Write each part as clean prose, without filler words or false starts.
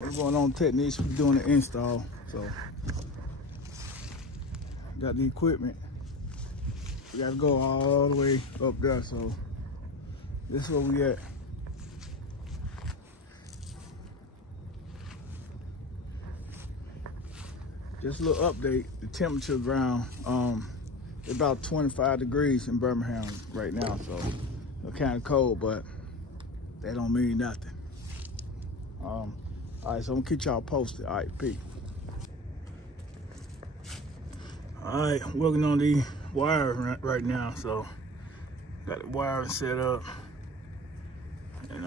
We're going on techniques. We're doing the install. So got the equipment. We got to go all the way up there. So this is where we at. Just a little update. The temperature around about 25 degrees in Birmingham right now. So it's kind of cold, but that don't mean nothing. All right, so I'm gonna keep y'all posted. All right, peace. All right, working on the wire right now. So got the wiring set up, and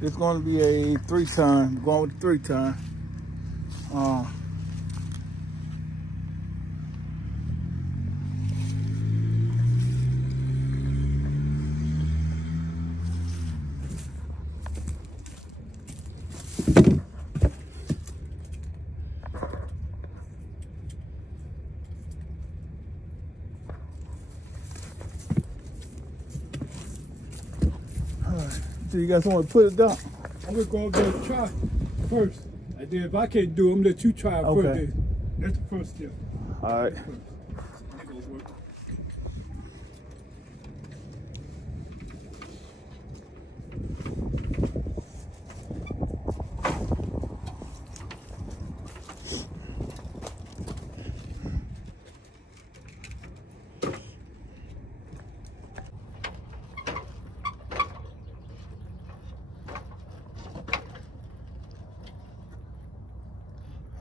it's going to be a 3-ton, going with the 3-ton. So you guys want to put it down? I'm gonna go up there and try first. And then if I can't do it, I'm gonna let you try it Okay. first. That's the first step. All right.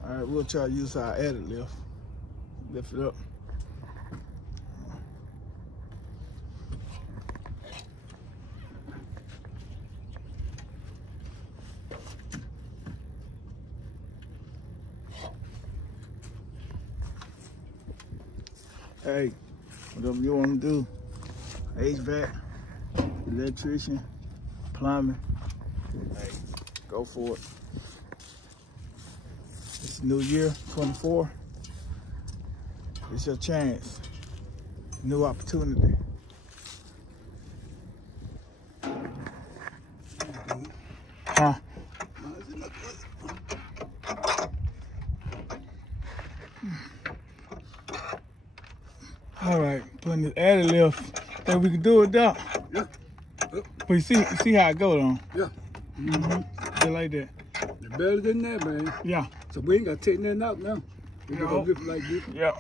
All right, we'll try to use our added lift. Lift it up. Hey, whatever you want to do, HVAC, electrician, plumbing, hey, go for it. It's new year, 24. It's your chance. New opportunity. Huh? All right, putting this added lift. Think we can do it though? Yeah. But you see how it go on? Yeah. Just like that. It's better than that, man. Yeah. So we ain't gotta take nothing out now. We're gonna lift it like this. Yeah.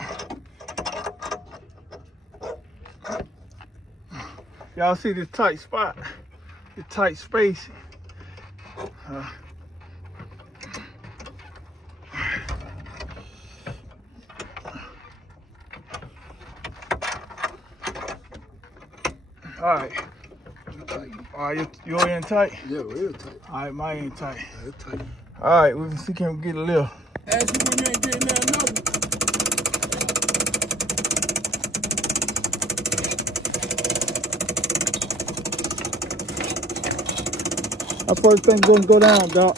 Y'all see this tight spot, this tight space. All right. All right, you in tight? Yeah, real tight. All right, mine ain't tight. Real tight. All right, we can see can we get a lift. Ask you when you ain't getting that number. Our first thing gonna go down, Doc.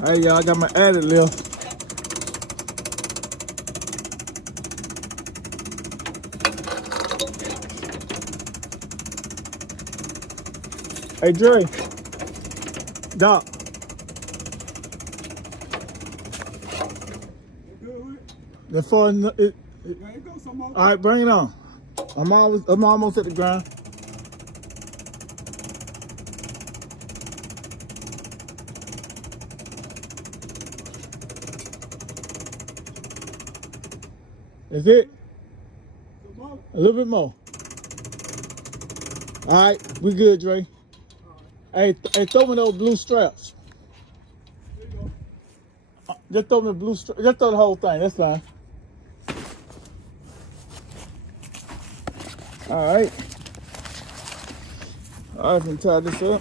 All right, y'all, I got my added lift. Hey, Dre. Doc. The phone. All right, bring it on. I'm almost at the ground. Is it? A little bit more. All right, we good, Dre. Hey, throw me those blue straps. There you go. Just throw me the blue strap. Just throw the whole thing. That's fine. All right. All right, can tie this up.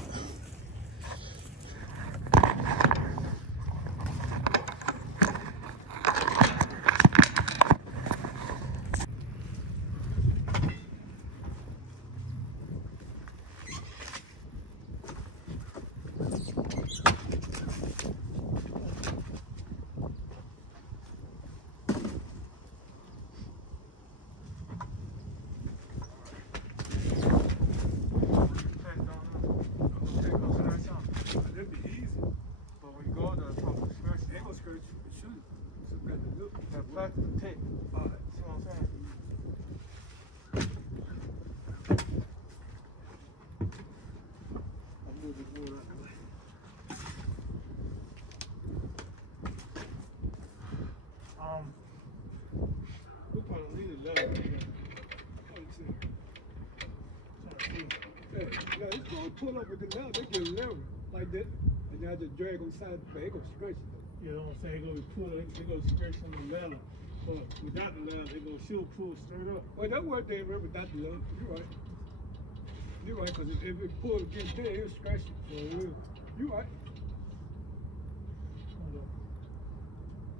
Yeah, it's gonna pull up with the level. They get level like that, and then I just drag on the side of the bag. They gonna stretch it. You know what I'm saying? They gonna pull it. They gonna stretch on the leather. But without the leather, they gonna still pull straight up. Well, that worked there without the level. You're right. You're right, because if it pulled against there, it'll scratch it. So it will. You're right.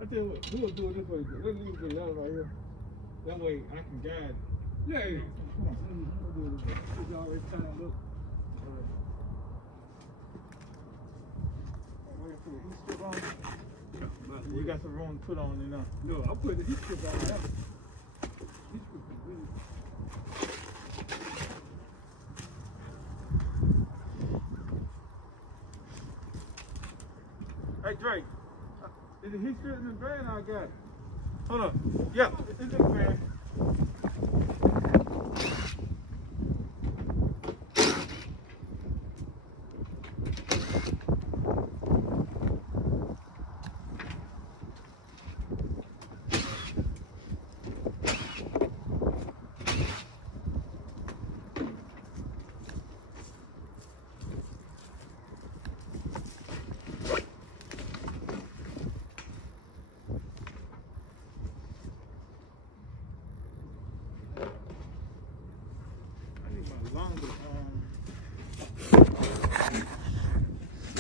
I tell you what, we'll do it this way. We'll leave the leather right here. That way I can guide it. Yeah. Come on. It's already tied up. Wait for the heat strip on. You got some room to put on it now. No, I'll put the heat strip on now. Heat strip is really. Hey Drake, is the heat strip in the van? I got it. Hold on. Yeah, it's in the van.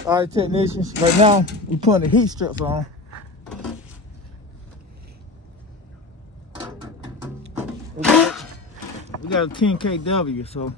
All right, technicians, right now we're putting the heat strips on. We got a 10 kW, so.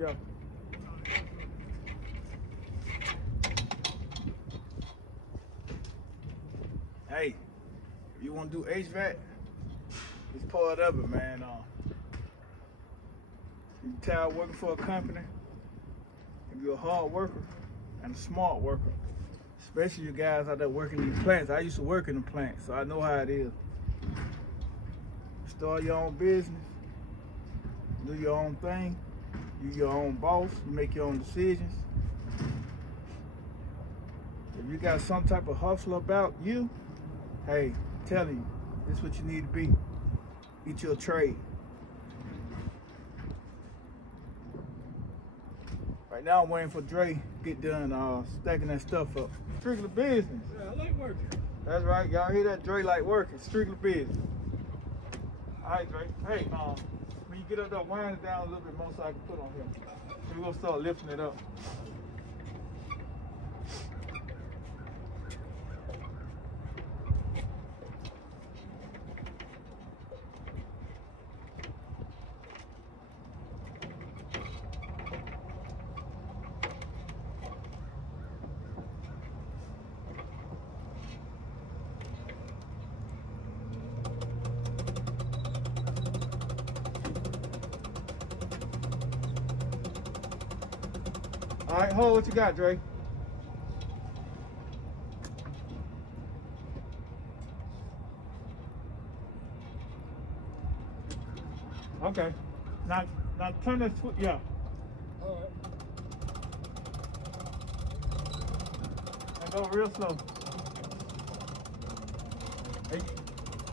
Yeah. Hey, if you want to do HVAC, it's part of it, man. You tired working for a company, if you're a hard worker and a smart worker, especially you guys out there working in these plants. I used to work in the plants, so I know how it is. Start your own business, do your own thing. You're your own boss, you make your own decisions. If you got some type of hustle about you, hey, I'm telling you, this is what you need to be. Eat your trade. Right now I'm waiting for Dre to get done stacking that stuff up. Strictly business. Yeah, I like working. That's right, y'all hear that? Dre like working, strictly business. All right, Dre. Hey, when you get up there, wind it down a little bit more so I can put on here. We're gonna start lifting it up. All right, hold what you got, Dre. Okay. Now turn this, yeah. All right. And go real slow.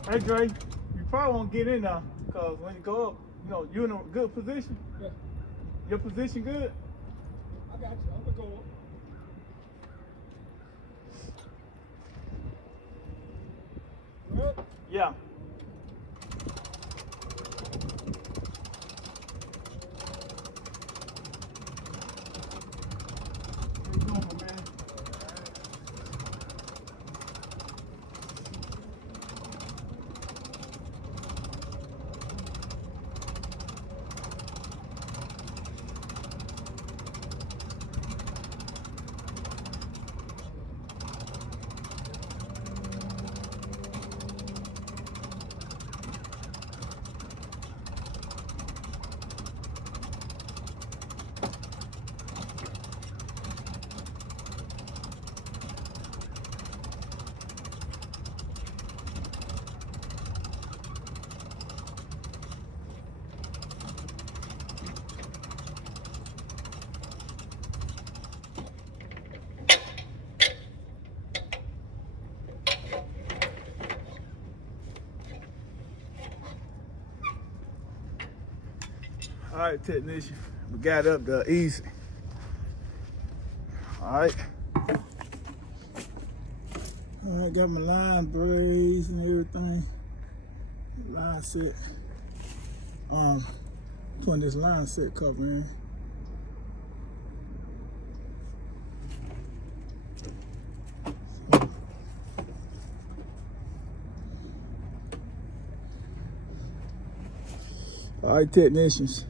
Hey, Dre, you probably won't get in now, because when you go up, you know, you're in a good position. Yeah. Your position good? I got you. I'm gonna go up. Yeah. Where you going, my man? All right, technician, we got up there easy. All right. All right, got my line braids and everything. Line set. Putting this line set cover in. All right, technicians.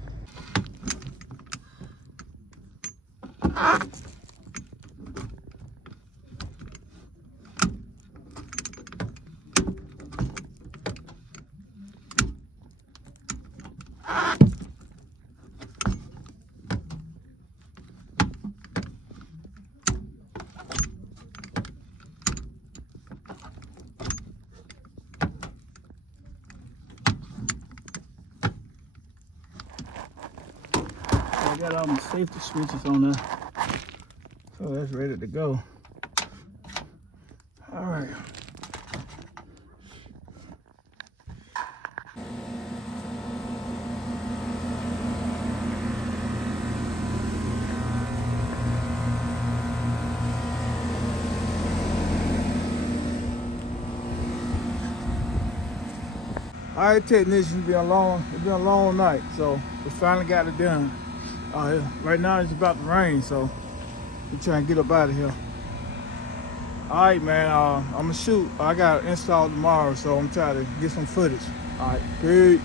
I got all my safety switches on there, so that's ready to go. All right. All right, technicians, it's been a long night, so we finally got it done. Right now it's about to rain, so we're trying to get up out of here. All right, man, I'm gonna shoot. I got to install tomorrow, so I'm trying to get some footage. All right, peace.